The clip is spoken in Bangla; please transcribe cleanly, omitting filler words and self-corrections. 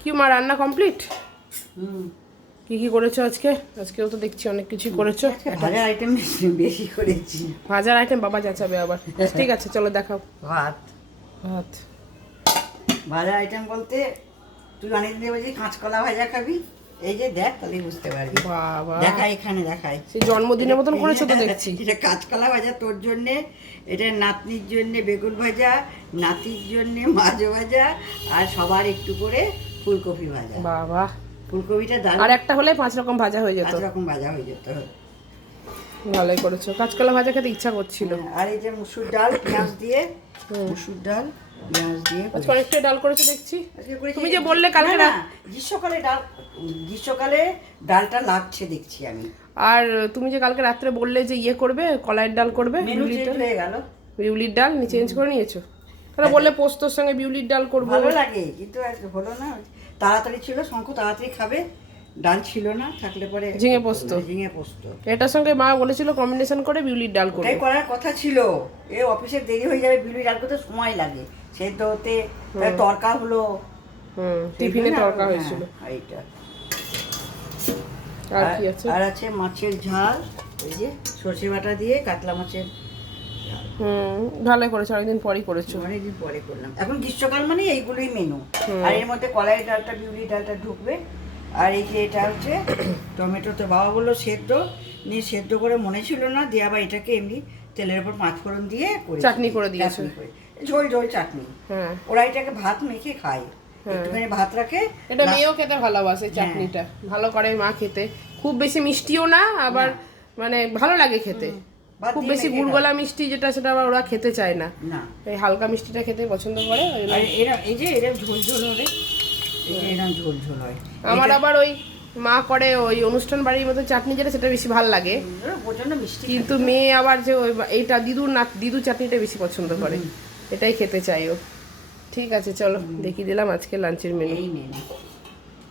কি মা রান্না কমপ্লিট? হুম। কি কি করেছো আজকে? আজকেও তো দেখছি অনেক কিছুই করেছো। ভাজার আইটেম বেশি করেছি। ভাজার আইটেম বাবা যাচাবে আবার। ঠিক আছে চলো দেখাও। ভাত। ভাত। ভাজার আইটেম বলতে তুই অনেকদিন দিয়ে বলছি কাঁচকলা ভাজা খাবি, এই যে দেখ তাহলে বুঝতে পারবি। বাবা দেখাই এখানে দেখাই। সেই জন্মদিনের মতন করেছো তো দেখছি। এটা কাঁচকলা ভাজা তোর জন্যে, এটা নাতনির জন্যে বেগুন ভাজা, নাতির জন্যে মাছ ভাজা, আর সবার একটু করে ফুলকপি ভাজা। বাবা ফুলকপিটা দারুণ। আর একটা হলে 5 রকম ভাজা হয়ে যেত। 5 রকম ভাজা হয়ে যেত। ভালোই করেছো। কাঁচকলা ভাজা খেতে ইচ্ছা করছিল। আর এই যে মুসুর ডাল পেঁয়াজ দিয়ে, মুসুর ডাল পেঁয়াজ দিয়ে আজকে অনেকটাই ডাল করেছো দেখছি। আজকে করেছি। তুমি যে বললে কালকে না, গ্রীষ্মকালে ডালটা লাগছে দেখছি আমি। আর তুমি যে কালকে রাত্রে বললে যে ইয়ে করবে, কলাইয়ের ডাল করবে, মেনু চেঞ্জ হয়ে গেল। বিউলির ডাল চেঞ্জ করে নিয়েছো? তাহলে বললে পোস্তর সঙ্গে বিউলির ডাল করবো। ভালো লাগে কিন্তু আর হলো না। তাড়াতাড়ি ছিল, শঙ্কু তাড়াতাড়ি খাবে, ডাল ছিল না, থাকলে পরে ঝিঙে পোস্ত। ঝিঙে পোস্ত এটার সঙ্গে মা বলেছিল কম্বিনেশন করে বিউলির ডাল করবে। এটাই করার কথা ছিল। এ অফিসে দেরি হয়ে যাবে, বিউলি ডাল করতে সময় লাগে, সেদ্ধ হতে, তার তরকা হলো। টিফিনে তরকা হয়েছিল। এইটা আর কি আছে? আর আছে মাছের ঝাল, এই যে সর্ষে বাটা দিয়ে কাতলা মাছের। ভালোই করেছো, অনেকদিন পরই করেছো। অনেকদিন পরে করলাম। এখন গ্রীষ্মকাল মানে এইগুলোই মেনু। আর এর মধ্যে কলাই ডালটা বিউলি ডালটা ঢুকবে। আর এই যে এটা হচ্ছে টমেটো, তো বাবা বললো সেদ্ধ নিয়ে, সেদ্ধ করে মনে ছিল না দিয়ে, আবার এটাকে এমনি তেলের উপর 5 ফোড়ন দিয়ে চাটনি করে দিয়েছো। ঝোল ঝোল চাটনি। হ্যাঁ ওরা এটাকে ভাত মেখে খায়, একটুখানি ভাত রাখে। এটা মেয়েও খেতে ভালোবাসে চাটনিটা, ভালো করে মা খেতে। খুব বেশি মিষ্টিও না, আবার মানে ভালো লাগে খেতে। খুব বেশি গুড়গলা মিষ্টি যেটা, সেটা আবার ওরা খেতে চায় না। এই হালকা মিষ্টিটা খেতে পছন্দ করে। আর এরা এই যে এরা ঝোল ঝোল হলে, এরকম ঝোল ঝোল হয়। আমার আবার ওই মা করে ওই অনুষ্ঠান বাড়ির মতো চাটনি যেটা, সেটা বেশি ভালো লাগে। প্রচন্ড মিষ্টি। কিন্তু মেয়ে আবার যে ওই এইটা দিদু চাটনিটা বেশি পছন্দ করে, এটাই খেতে চাই ও। ঠিক আছে চলো দেখিয়ে দিলাম আজকে লাঞ্চের মেনু। এই মেনু।